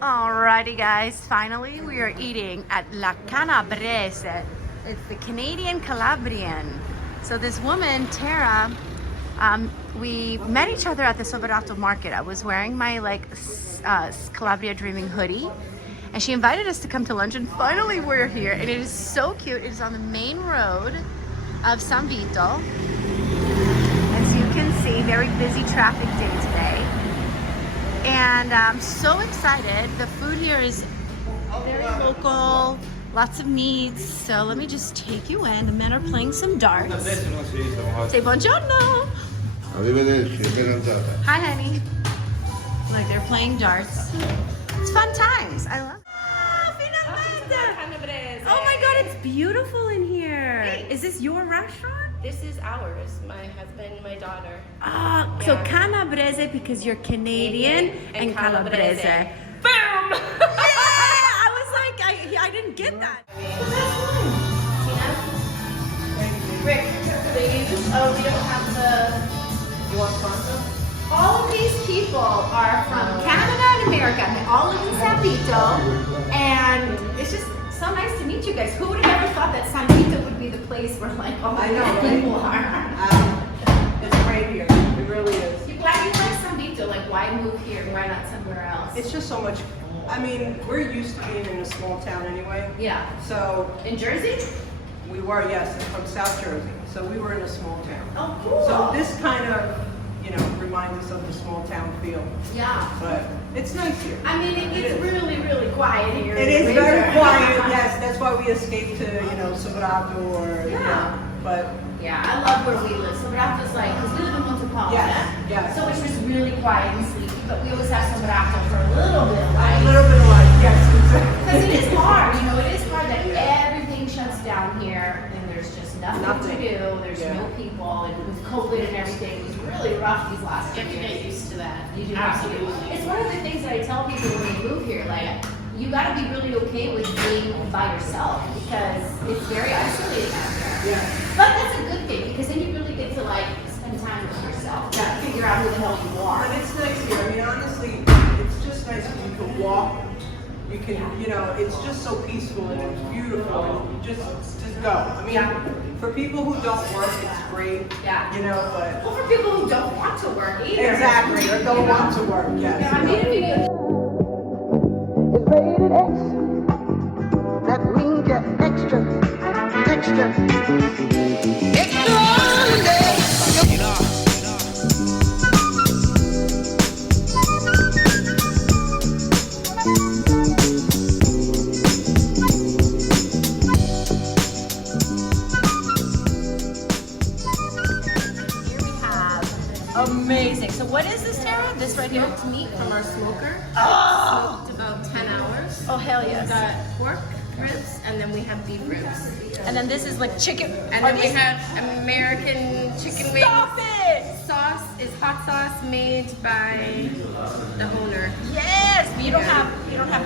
Alrighty guys, finally we are eating at La Canabrese. It's the Canadian Calabrian. So this woman, Tara, we met each other at the UMBERTO market. I was wearing my Calabria Dreaming hoodie and she invited us to come to lunch, and finally we're here and it is so cute. It is on the main road of San Vito. As you can see, very busy traffic day today. And I'm so excited. The food here is very local, lots of meats. So let me just take you in. The men are playing some darts. Say buongiorno. Hi, honey. Look, they're playing darts. It's fun times. I love it. Oh my God, it's beautiful in here. Hey. Is this your restaurant? This is ours. My husband, my daughter. Ah, Yeah. so Canabrese because you're Canadian and Calabrese. Boom! Yeah, I was like, I didn't get that. Rick, we don't have the. You want CORSO? All of these people are from Canada and America. They all live in San Vito, and it's just so nice to meet you guys. Who would have ever thought that San Vito would be the place where like all the people are? It's great here. It really is. Why do you like San Vito? Like, why move here? Why not somewhere else? It's just so much. I mean, we're used to being in a small town anyway. Yeah. So In Jersey? we were, yes, and from South Jersey. So we were in a small town. Oh, cool. So this kind of, reminds us of the small town feel. Yeah. But it's nice here. I mean, it's really, really quiet here. It is very quiet. Yes, that's why we escaped to, UMBERTO or. Yeah. But Yeah, I love where we live. So Brato's like, because we live in Montepalma. yes. So it's just really quiet and sleepy, but we always have some Brato for a little bit of life. a little bit of life. Yes, exactly. Because it is hard, it is hard that everything shuts down here and there's just nothing to do. There's no people, and with COVID and everything, it was really rough these last few years. You have to get used to that. You do have to. It's one of the things that I tell people when they move here, like, you gotta be really okay with being by yourself because it's very isolating out here. Yeah. But that's a good thing because then you really get to like spend time with yourself, figure out who the hell you are. And it's nice here. I mean, honestly, it's just nice when you can walk. You can, it's just so peaceful and it's beautiful. And you just go. I mean, for people who don't work, it's great. Yeah. But Well, for people who don't want to work either. exactly, or don't want to work. Yes. I mean, if you It's rated X. That means you're extra, extra, extraordinary. Here we have amazing. So what is this, Tara? This right here? Smoked meat from our smoker. Oh! Smoked about 10 hours. Oh, hell We yes. got pork ribs, and then we have beef ribs. And then this is like chicken. And Are then we these- have American chicken wings. Stop it! Sauce is hot sauce made by the owner. Yes, but you don't have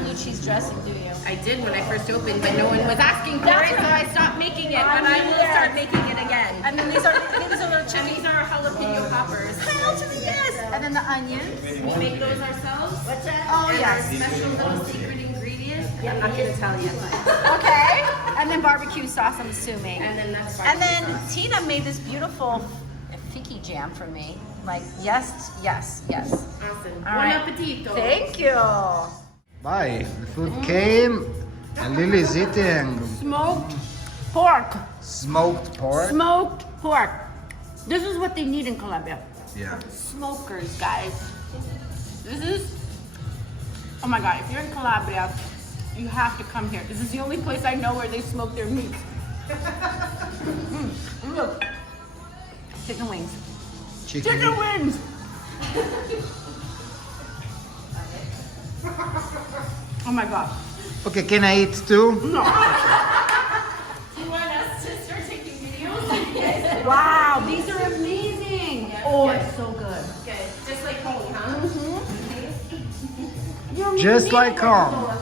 blue cheese dressing, do you? I did when I first opened, but no one was asking for That's it, so right. I stopped making it. But I will Yes. start making it again. And then these are little And chili. these are jalapeno poppers. Hell to the yes! And then the onions. We make those ourselves. What's that? Oh And yes. our special little secret ingredient. I'm not gonna tell you. Okay. And then barbecue sauce, I'm assuming. And then that's And then barbecue sauce. Tina made this beautiful fiki jam for me. Like, yes, yes, yes. Awesome. All Buon right. appetito. Thank you. Bye. The food came and Lily's eating Smoked pork. smoked pork. Smoked pork. This is what they need in Calabria. Yeah. Smokers, guys. This is, oh my God, if you're in Calabria, you have to come here. This is the only place I know where they smoke their meat. Look. Chicken wings. Chicken wings! Oh my God. Okay, can I eat too? No. Do you want us to start taking videos? Wow, these are amazing. Oh, it's so good. Okay, just like home, huh? You don't Just need like it. home.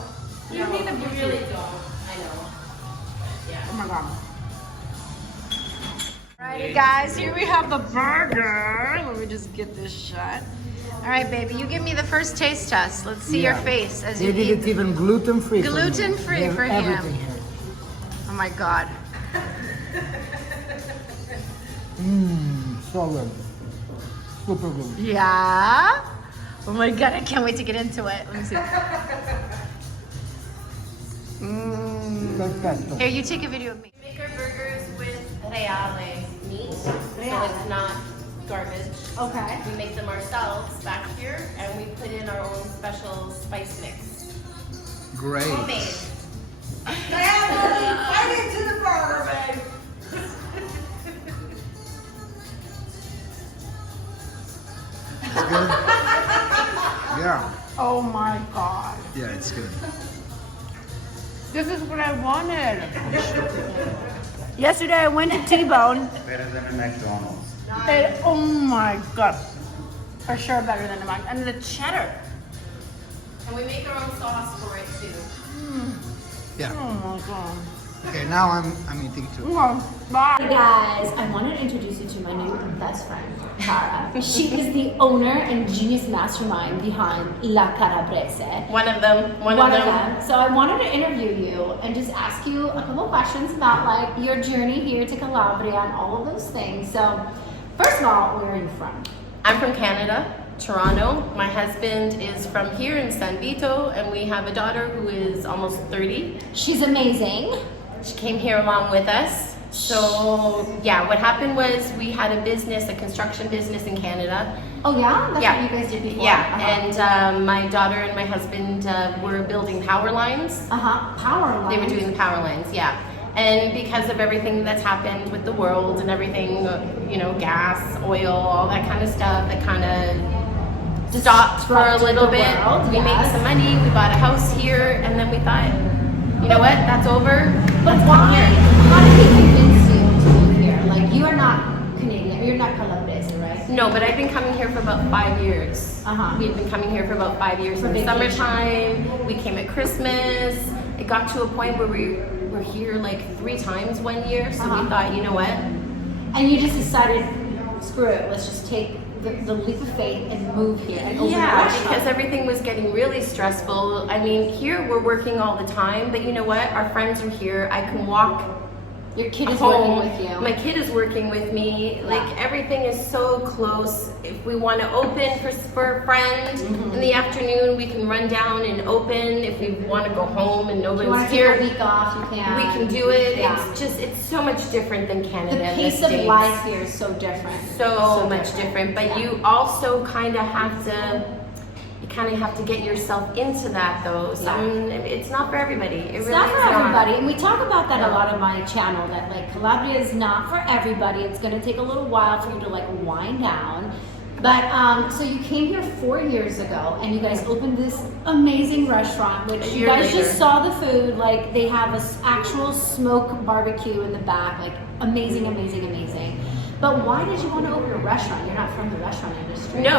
You don't need the You blue really cheese. don't. I know. Oh my God. Alrighty guys, here we have the burger. Let me just get this shot. All right, baby, you give me the first taste test. Let's see your Yeah. face as They you did eat. it even gluten-free. for me. Gluten-free They have for him. everything here. Oh my God. So good. Super good. Yeah? Oh my God, I can't wait to get into it. Let me see. Perfetto. Here, you take a video of me. We make our burgers with reale meat, so it's not garbage. Okay. We make them ourselves back here, and we put in our own special spice mix. Great. Homemade. Right into the burger, babe. It's good. Yeah. Oh my God. Yeah, it's good. This is what I wanted. Yesterday I went to T-Bone. Better than a McDonald's. And oh my God. For sure better than the Mac. And the cheddar. And we make our own sauce for it too. Yeah. Oh my God. Okay, now I'm eating too. Oh, bye. Hey guys, I wanted to introduce you to my new best friend, Cara. She is the owner and genius mastermind behind La Canabrese. One of them. One of them. So I wanted to interview you and just ask you a couple of questions about like your journey here to Calabria and all of those things. So first of all, where are you from? I'm from Canada, Toronto. My husband is from here in San Vito, and we have a daughter who is almost 30. She's amazing. She came here along with us. So yeah, what happened was we had a business, a construction business in Canada. Oh yeah? That's Yeah. what you guys did before? Yeah, and my daughter and my husband were building power lines. Power lines. They were doing the power lines, yeah. And because of everything that's happened with the world and everything, you know, gas, oil, all that kind of stuff, it kind of stopped for a little the bit. world, We made yes. some money, we bought a house here, and then we thought, you know what, that's over. But Let's come why? here. How did he convince you to move here? Like you are not Canadian, you're not Calabrese, right? No, but I've been coming here for about 5 years. Uh-huh. We've been coming here for about 5 years. For In the vacation. summertime, we came at Christmas. It got to a point where we were here like 3 times one year, so Uh-huh. we thought, you know what? And you just decided, screw it, let's just take the leap of faith and move here and open a Yeah, restaurant. because everything was getting really stressful. I mean, here we're working all the time, but you know what? Our friends are here. I can walk Your kid is home. working with you. My kid is working with me. Like everything is so close. If we want to open for a friend Mm-hmm. in the afternoon, we can run down and open. If we want to go home and If you want nobody's to take here, a week off, you can. we can do it. Yeah. It's so much different than Canada. The and pace the of States. life here is so different. So much different, but Yeah. you also kind of have to get yourself into that though. It's not for everybody. It It's really not for is everybody, and we talk about that a No. lot on my channel, that like Calabria is not for everybody. It's gonna take a little while for you to like wind down. But so you came here 4 years ago and you guys opened this amazing restaurant, which A you year guys later. just saw the food. Like they have a actual smoke barbecue in the back, like amazing, amazing, amazing. But why did you want to open a restaurant? You're not from the restaurant industry. No,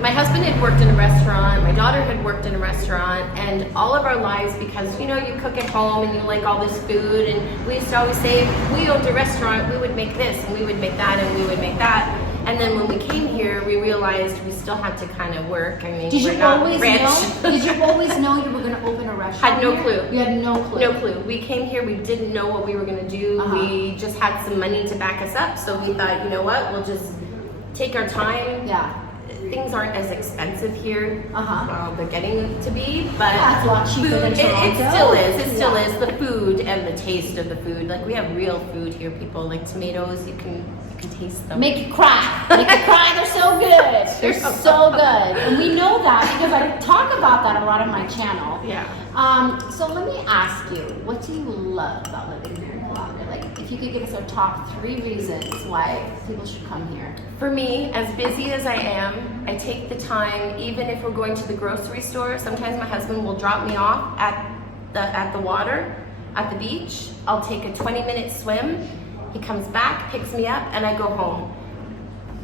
my husband had worked in a restaurant, my daughter had worked in a restaurant, and all of our lives, because you know, you cook at home and you like all this food, and we used to always say, if we owned a restaurant, we would make this, and we would make that, and we would make that. And then when we came here, we realized we still had to kind of work. I mean, Did we're you not always rich. know? Did you always know you were going to open a restaurant? Had no here? clue. You had no clue. No clue. We came here, we didn't know what we were gonna do. Uh-huh. We just had some money to back us up, so we thought, you know what, we'll just take our time. Yeah. Things aren't as expensive here. Uh-huh. Well, they're getting to be, but Yeah, it's a lot cheaper than it Toronto. still is. It still Yeah. is. The food and the taste of the food. Like we have real food here, people. Like tomatoes, you can taste them. Make you cry. Make you cry. They're so good. They're so good. And we know that because I talk about that a lot on my channel. Yeah. So let me ask you, what do you love about living here in Calabria? Like, if you could give us our top 3 reasons why people should come here. For me, as busy as I am, I take the time, even if we're going to the grocery store, sometimes my husband will drop me off at the water, at the beach. I'll take a 20-minute swim. He comes back, picks me up, and I go home.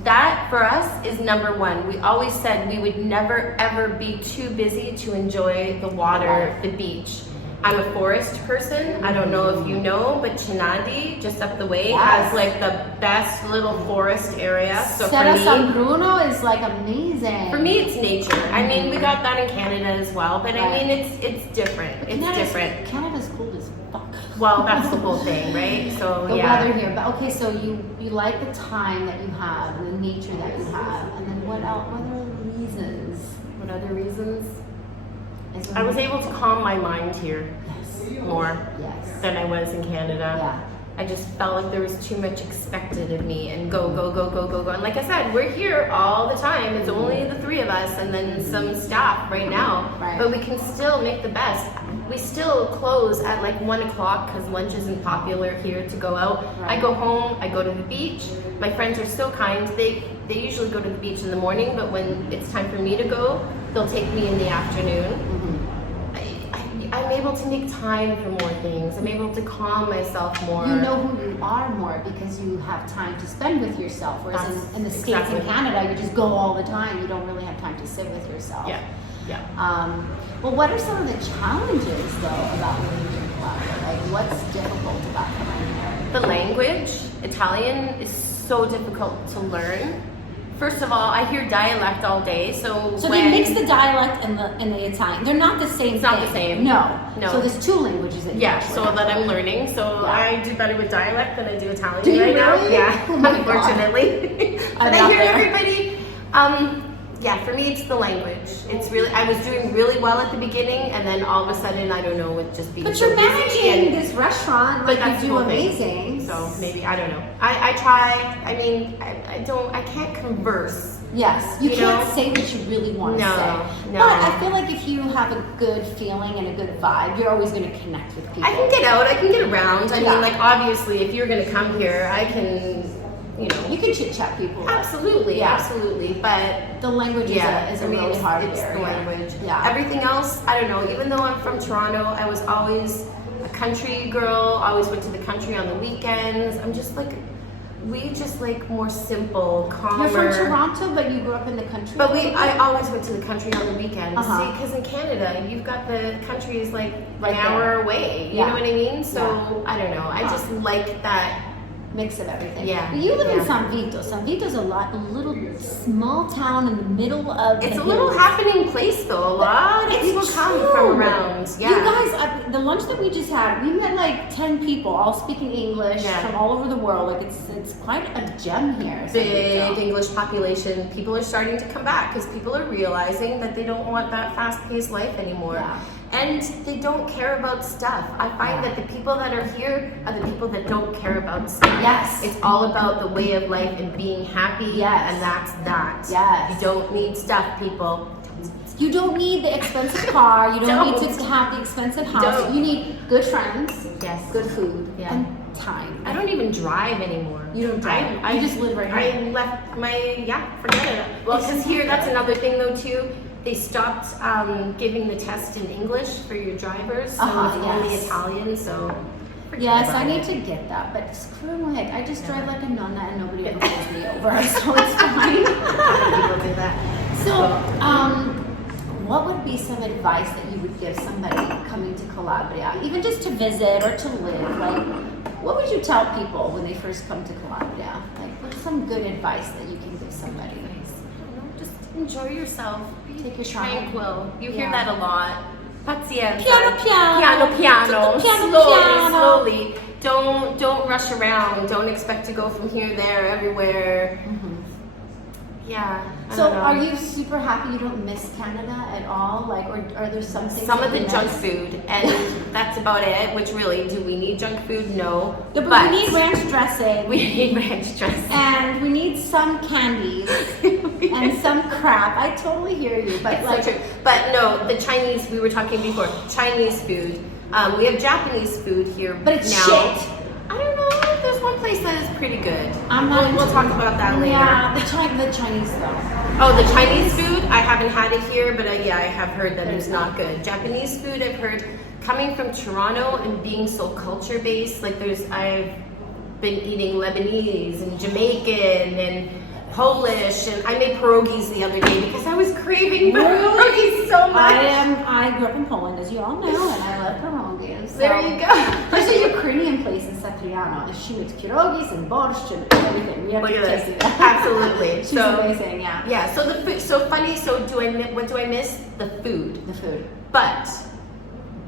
That, for us, is number 1. We always said we would never, ever be too busy to enjoy the water, the beach. I'm a forest person. I don't know if you know, but Chinadi, just up the way, Yes. has like the best little forest area. So Serra for San me, Bruno is like amazing. for me, it's nature. I mean, we got that in Canada as well, but I Right. mean, it's different. It's different. Canada's cold as fuck. Well, that's the whole thing, right? So The yeah. weather here, but okay, so you like the time that you have, and the nature that you have, and then what else? What other reasons? What other reasons? Is I there- was able to calm my mind here Yes. more Yes. than I was in Canada. Yeah. I just felt like there was too much expected of me and go. And like I said, we're here all the time. It's only the three of us and then some staff right now. Right. But we can still make the best. We still close at like 1 o'clock because lunch isn't popular here to go out. Right. I go home, I go to the beach. My friends are so kind. They usually go to the beach in the morning, but when it's time for me to go, they'll take me in the afternoon. I'm able to make time for more things. I'm able to calm myself more. You know who you are more because you have time to spend with yourself. Whereas That's in the States exactly. and Canada, you just go all the time. You don't really have time to sit with yourself. Yeah, yeah. Well, what are some of the challenges though about living in Calabria? Like, what's difficult about coming here? The language, Italian, is so difficult to learn. First of all, I hear dialect all day, so So when, they mix the dialect and the Italian. They're not the same. It's not thing. the same. No. No. So there's two languages that you yeah, have to so learn. that I'm learning. So Yeah. I do better with dialect than I do Italian Do you right now. really? Yeah, Oh my God. unfortunately. But I love hear it. everybody. Yeah, for me it's the language. It's really I was doing really well at the beginning, and then all of a sudden I don't know with just being. But so you're busy managing and- this restaurant. But Like, that's you the do whole thing. amazing. So maybe I don't know. I try. I mean, I can't converse. Yes, you You can't know? say what you really want to No, say. no. But I feel like if you have a good feeling and a good vibe, you're always going to connect with people. I can get out. I can get around. I Yeah. mean, like obviously, if you're gonna come here, I can, you know. You can chit chat people. up. Absolutely, Yeah. absolutely. But The language yeah, is for a me, really it's, hard it's the area. language. Yeah. Everything else, I don't know. Even though I'm from Toronto, I was always a country girl. Always went to the country on the weekends. I'm just like, we just like more simple, calmer. You're from Toronto, but you grew up in the country. But I always went to the country on the weekends. Uh-huh. See, because in Canada, you've got the countries like Right an hour there. away. You Yeah. know what I mean? So Yeah. I don't know. I just like that. Mix of everything. Yeah, But you live in yeah. San Vito. San Vito's a little small town in the middle of It's the a little hills. happening place though. A lot of It's people come true. from around. Yeah. You guys, the lunch that we just had, we met like 10 people, all speaking English Yeah. from all over the world. Like it's quite a gem here. San Big Vito. English population. People are starting to come back because people are realizing that they don't want that fast-paced life anymore. Yeah. And they don't care about stuff. I find that the people that are here are the people that don't care about stuff. Yes. It's all about the way of life and being happy. Yes. And that's that. Yes. You don't need stuff, people. You don't need the expensive car. You don't need Don't. to have the expensive house. Don't. You need good friends, Yes. good food, Yeah. and time. I don't even drive anymore. You don't drive? You just live right I here? left forget it. Well, because here, that's another thing though too. They stopped giving the test in English for your drivers, so Uh-huh, it's only yes. Italian. So forget Yes, about I need it. to get that, but screw my head. I just drive like a nonna and nobody ever pulls me over, so it's fine. People do that. So, what would be some advice that you would give somebody coming to Calabria, even just to visit or to live? Like, what would you tell people when they first come to Calabria? Like, what's some good advice that you can give somebody? Just enjoy yourself. Be Take your time. tranquil. You hear Yeah. that a lot. Pazienza. Piano, piano. Piano. Piano, Slowly, piano. slowly. Don't rush around. Don't expect to go from here, there, everywhere. Yeah. I So, don't know. are you super happy you don't miss Canada at all? Like, or are there some things? Some that of the you junk miss? food, and that's about it. Which really, do we need junk food? No. Yeah, but we need ranch dressing. We need ranch dressing. And we need some candies and some crap. I totally hear you, but It's like, so true. But no, the Chinese, we were talking before, Chinese food. We have Japanese food here but it's now. shit. I don't know. There's one place that is pretty good. I'm not. We'll talk about that later. Yeah, the Chinese though. Oh, the Chinese food? I haven't had it here, but yeah, I have heard that it's not good. Japanese food, I've heard, coming from Toronto and being so culture based, like I've been eating Lebanese and Jamaican and Polish, and I made pierogies the other day because I was craving pierogies so much. I grew up in Poland, as you all know, and I love pierogies. So. There you go. There's a Ukrainian place in Satriano. She makes pierogies and borscht and everything. We have Look to at taste this. it. Absolutely. She's So amazing, yeah. yeah. So the food. So funny. So what do I miss? The food. The food. But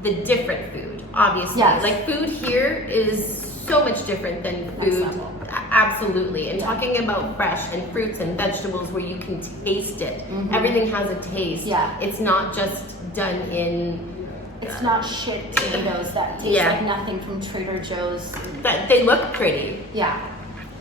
the different food, obviously. Yes. Like food here is so much different than Next food. level. Absolutely. And talking about fresh and fruits and vegetables where you can taste it. Everything has a taste. Yeah. It's not just done in. It's not shit tomatoes that taste Yeah. like nothing from Trader Joe's. That they look pretty. Yeah.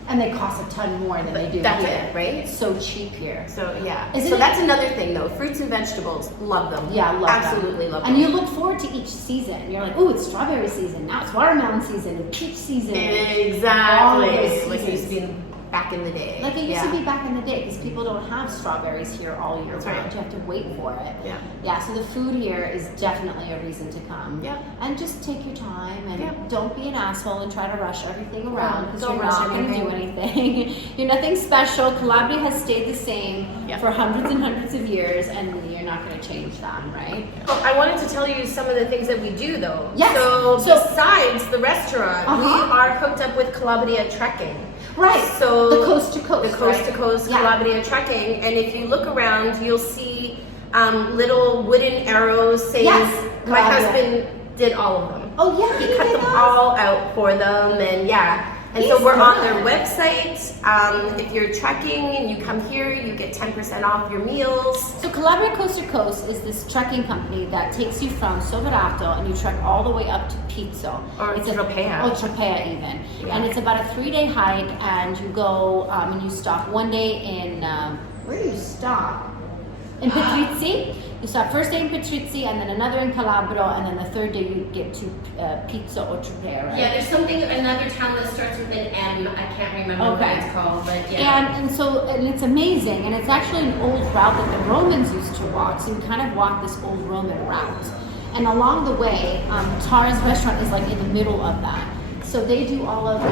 And they cost a ton more than they do That's here. it, right? It's so cheap here. So yeah. Isn't So it- that's another thing though. Fruits and vegetables, love them. Yeah, love Absolutely them. love them. And you look forward to each season. You're like, oh, it's strawberry season. Now it's watermelon season and peach season. All Exactly. of those Like it used to seasons. be back in the day. Like it used Yeah. to be back in the day because people don't have strawberries here all year That's round. right. You have to wait for it. Yeah. Yeah, so the food here is definitely a reason to come. Yeah. And just take your time and Yeah. don't be an asshole and try to rush everything around because don't you're rush not going to do anything. You're nothing special. Calabria has stayed the same Yeah. for hundreds and hundreds of years and you're not going to change that, right? Well, I wanted to tell you some of the things that we do though. Yes. So So- besides the restaurant, we Uh-huh. are hooked up with Calabria Trekking. Right. So the coast to coast. The coast right? to coast Yeah. Calabria Trekking, and if you look around, you'll see little wooden arrows saying. Yes, My Calabria. husband did all of them. Oh yeah, He cut them all out for them, and yeah. And so He's we're on their good. website. If you're trekking and you come here, you get 10% off your meals. So Calabria Coast to Coast is this trekking company that takes you from Soverato and you trek all the way up to Pizzo. Or Tropea. Oh, Tropea even. Yeah. And it's about a 3-day hike and you go and you stop one day in, where do you stop? In Patrizzi. You stop first day in Patrizzi and then another in Calabro and then the third day you get to Pizzo or Tropea, right? Yeah, there's another town that starts with an M. I can't remember what Okay. it's called, but yeah. And it's amazing, and it's actually an old route that the Romans used to walk. So you kind of walk this old Roman route, and along the way, Tar's restaurant is like in the middle of that. So they do all of the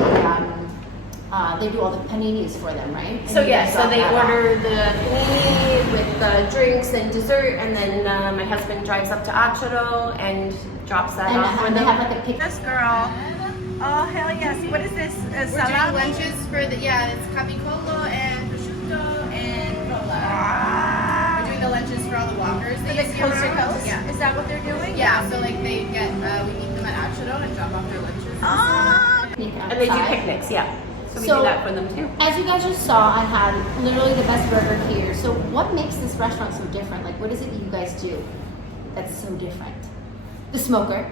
paninis for them, right? And So you yeah, guys so drop they that off. order the panini with the drinks and dessert, and then my husband drives up to Acero and drops that off for and they them. have like a pick. This girl. Oh hell yes. What is this? We're doing lunches for the, it's capicolo and prosciutto and rolla. We're doing the lunches for all the walkers that you see Coast to around. coast? Yeah. Is that what they're doing? Yeah, so like they get, we meet them at Acero and drop off their lunches. Oh. And they do picnics, yeah. So we So- do that for them too. As you guys just saw, I had literally the best burger here. So what makes this restaurant so different? Like, what is it you guys do that's so different? The smoker.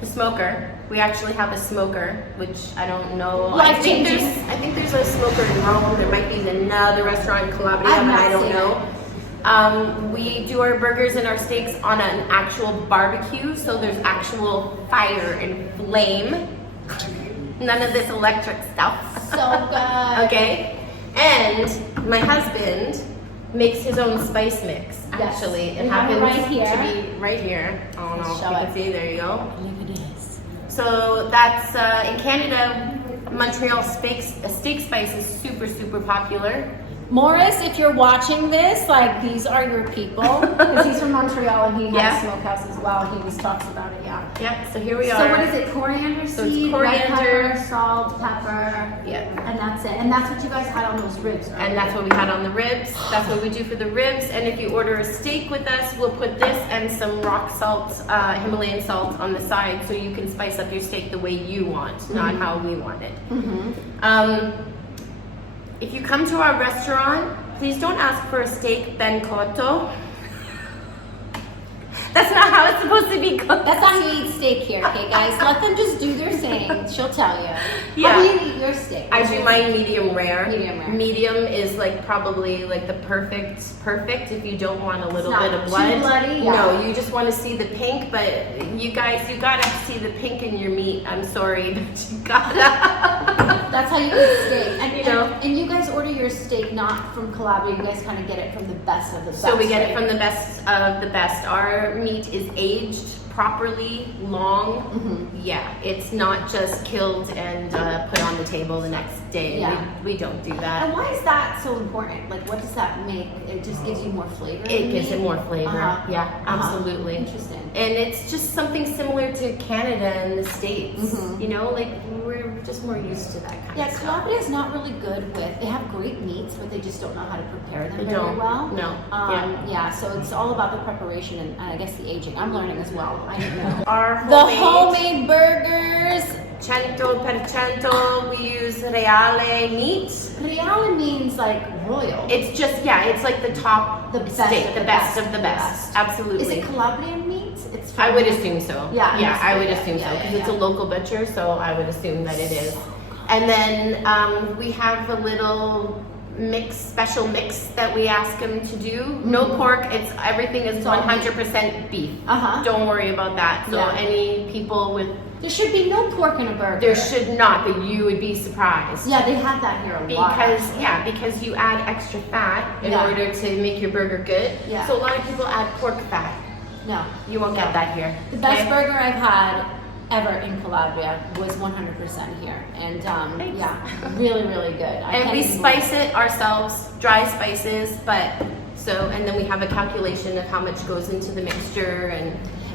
The smoker. We actually have a smoker, which I don't know. I think Life-changing. there's a smoker in Rome. There might be another restaurant in Calabria, I've but not I don't seen know. We do our burgers and our steaks on an actual barbecue, so there's actual fire and flame. None of this electric stuff. So good. Okay? And my husband makes his own spice mix, Yes. actually. We have it right here. to be right here. I don't know if Show you it. can see. There you go. Look at this. So that's in Canada, Montreal steak spice is super, super popular. Morris, if you're watching this, like these are your people. Because he's from Montreal and he has Yeah. a smokehouse as well. He always talks about it, yeah. Yep, so here we So are. what is it? Coriander So it's seed, red coriander. pepper, salt, pepper. Yeah. And that's it. And that's what you guys had on those ribs, right? And that's what we had on the ribs. That's what we do for the ribs. And if you order a steak with us, we'll put this and some rock salt, Himalayan salt on the side so you can spice up your steak the way you want, not how we want it. If you come to our restaurant, please don't ask for a steak ben cotto. That's not how it's supposed to be cooked. That's not how you eat steak here, okay, guys? Let them just do their thing. She'll tell you. Yeah. How do you eat your steak? I do mine medium rare. Medium rare. Medium is like probably like the perfect if you don't want a little not bit of too blood. bloody, yeah. No, you just want to see the pink, but you guys, you gotta see the pink in your meat. I'm sorry, but you gotta. That's how you eat steak. And You know. and you guys order your steak not from Calabria. You guys kind of get it from the best of the best. So we get it right? from the best of the best. Our meat is aged properly long, yeah, it's not just killed and put on the table the next day. Yeah. We don't do that. And why is that so important? Like, what does that make? It just gives you more flavor? It gives it more flavor. Uh-huh. Yeah, Uh-huh. absolutely. Interesting. And it's just something similar to Canada and the States. You know, like we're just more used to that kind Yeah, of stuff. Calabria is not really good with. They have great meats, but they just don't know how to prepare them They very don't. well. No. Yeah. So it's all about the preparation and I guess the aging. I'm learning as well. I didn't know. Our The homemade burgers. cento per cento, we use reale meat. Reale means like royal. It's just, yeah, it's like the top The best steak, of the the best best of the of the best. best. Absolutely. Is it Calabrian meat? It's from I would assume so. Yeah, it yeah, must I be, would yeah, assume yeah, so yeah, because it's a yeah. local butcher, so I would assume that it is. And then we have a little special mix that we ask them to do. No pork. It's everything is all 100% beef. Uh-huh. Don't worry about that. So Yeah. any people with There should be no pork in a burger. there should not, but you would be surprised. Yeah, they had that here a lot. Because you add extra fat in Yeah. order to make your burger good. Yeah. So a lot of people add pork fat. No. You won't get that here. The best okay? burger I've had ever in Calabria was 100% here. And Thanks. yeah, really, really good. And we spice it ourselves, dry spices, and then we have a calculation of how much goes into the mixture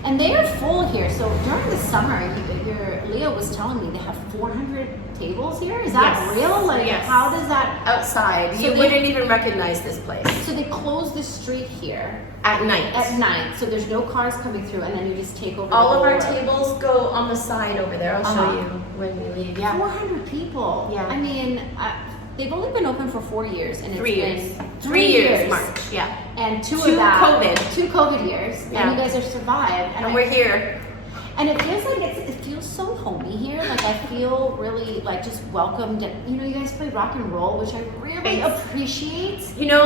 And they are full here. So during the summer, Leo was telling me they have 400 tables here. Is that Yes. real? Like, Yes. how does that? outside. So You they- wouldn't even recognize this place So they close the street here at night. at night. So there's no cars coming through, and then you just take over. All the of our whole- tables go on the side over there. I'll show Uh-huh. you when we leave. Yeah. 400 people. Yeah. I mean, they've only been open for 4 years, and it's 3 years. been 3 years, March. Yeah. and two Two of that COVID. 2 COVID years, Yeah. and you guys have survived. And we're here. And it feels like it feels so homey here. Like I feel really like just welcomed. And, you know, you guys play rock and roll, which I really Thanks. appreciate. You know,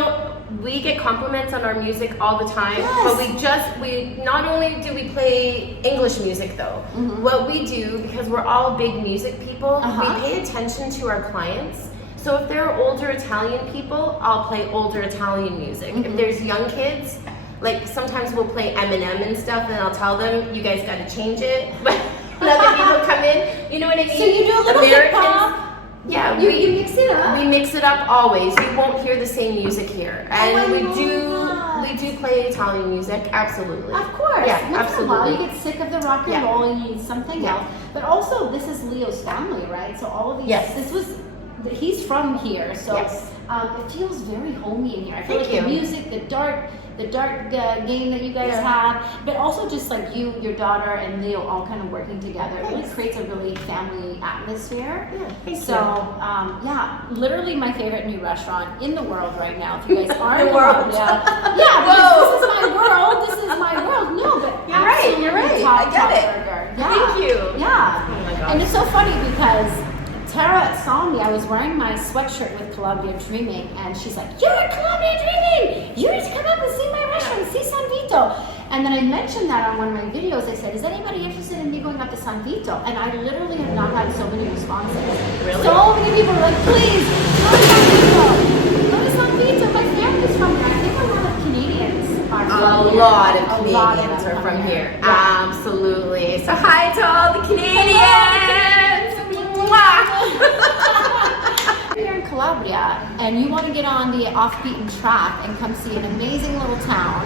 we get compliments on our music all the time, Yes. but we not only do we play English music though. What we do, because we're all big music people, Uh-huh. we pay attention to our clients. So if there are older Italian people, I'll play older Italian music. If there's young kids, like sometimes we'll play Eminem and stuff, and I'll tell them, you guys got to change it. When other people come in, you know what I mean? So you do a little hip hop. Yeah, You mix it up. We mix it up always. You won't hear the same music here, and I we love that. do play Italian music. Absolutely. Of course. Yeah, Once in a while, absolutely. you get sick of the rock and Yeah. roll and you need something Yeah. else. But also, this is Leo's family, right? So all of these. Yes. He's from here, so Yes. it feels very homey in here. I feel Thank like the you. music, the dart game that you guys Yeah. have, but also just like you, your daughter, and Leo all kind of working together. It really Thanks. creates a really family atmosphere. Yeah, thank So, you. yeah, literally my favorite new restaurant in the world right now. If you guys are in The world. Calabria, yeah, because this is my world. This is my world. No, but You're right, you're absolutely right. top, I get top it. burger. Yeah. Thank you. Yeah. Oh my gosh. And it's so funny because Tara saw me. I was wearing my sweatshirt with Calabria Dreaming, and she's like, "You're Calabria Dreaming! You need to come up and see my restaurant, see San Vito." And then I mentioned that on one of my videos. I said, "Is anybody interested in me going up to San Vito?" And I literally have not had so many responses. Really? So many people are like, "Please, go to San Vito! Go to San Vito!" My family's from here. I think a lot of Canadians are from A here. lot of A lot of Canadians them are from here. Yeah. Absolutely. So hi to all the Canadians. Mwah. If you're in Calabria and you want to get on the off-beaten track and come see an amazing little town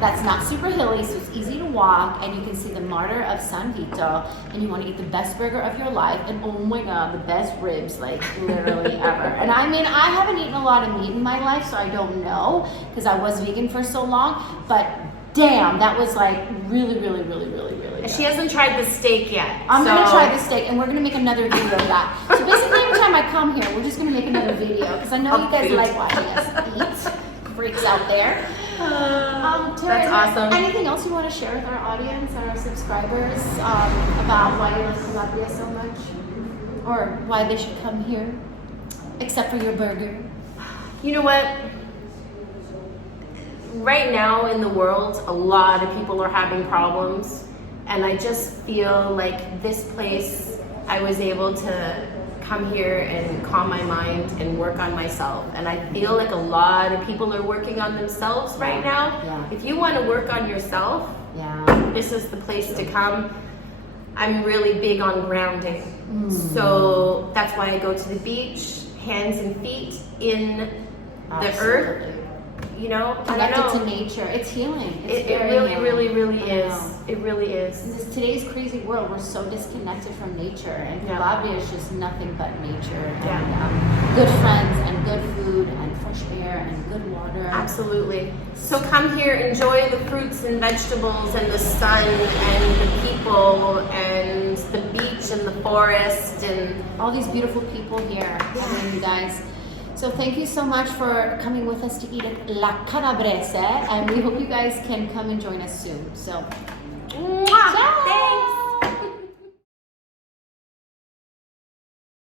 that's not super hilly, so it's easy to walk, and you can see the martyr of San Vito, and you want to eat the best burger of your life, and oh my god, the best ribs, like literally ever. And I mean, I haven't eaten a lot of meat in my life, so I don't know, because I was vegan for so long, but damn, that was like really, really, really, really, really good. She hasn't tried the steak yet. I'm gonna so- try the steak, and we're gonna make another video of that. So basically, every time I come here, we're just gonna make another video because I know Of you guys food. like watching us eat. Freaks out there. Tara, That's is there awesome. Anything else you want to share with our audience, our subscribers, about why you love Calabria so much, or why they should come here, except for your burger? You know what? Right now in the world, a lot of people are having problems, and I just feel like this place, I was able to come here and calm my mind and work on myself. And I feel like a lot of people are working on themselves right now. Yeah. If you want to work on yourself, Yeah. This is the place to come. I'm really big on grounding. So that's why I go to the beach, hands and feet in the earth. You know, I Connected don't know. to nature. It's healing. It's It very really, healing. really, really I is. know. It really is. In this today's crazy world, we're so disconnected from nature, and Yeah. Calabria is just nothing but nature and Yeah. good friends and good food and fresh air and good water. Absolutely. So come here, enjoy the fruits and vegetables and the sun and the people and the beach and the forest and All these beautiful people here. I mean, you guys. So thank you so much for coming with us to eat at La Canabrese, and we hope you guys can come and join us soon. So.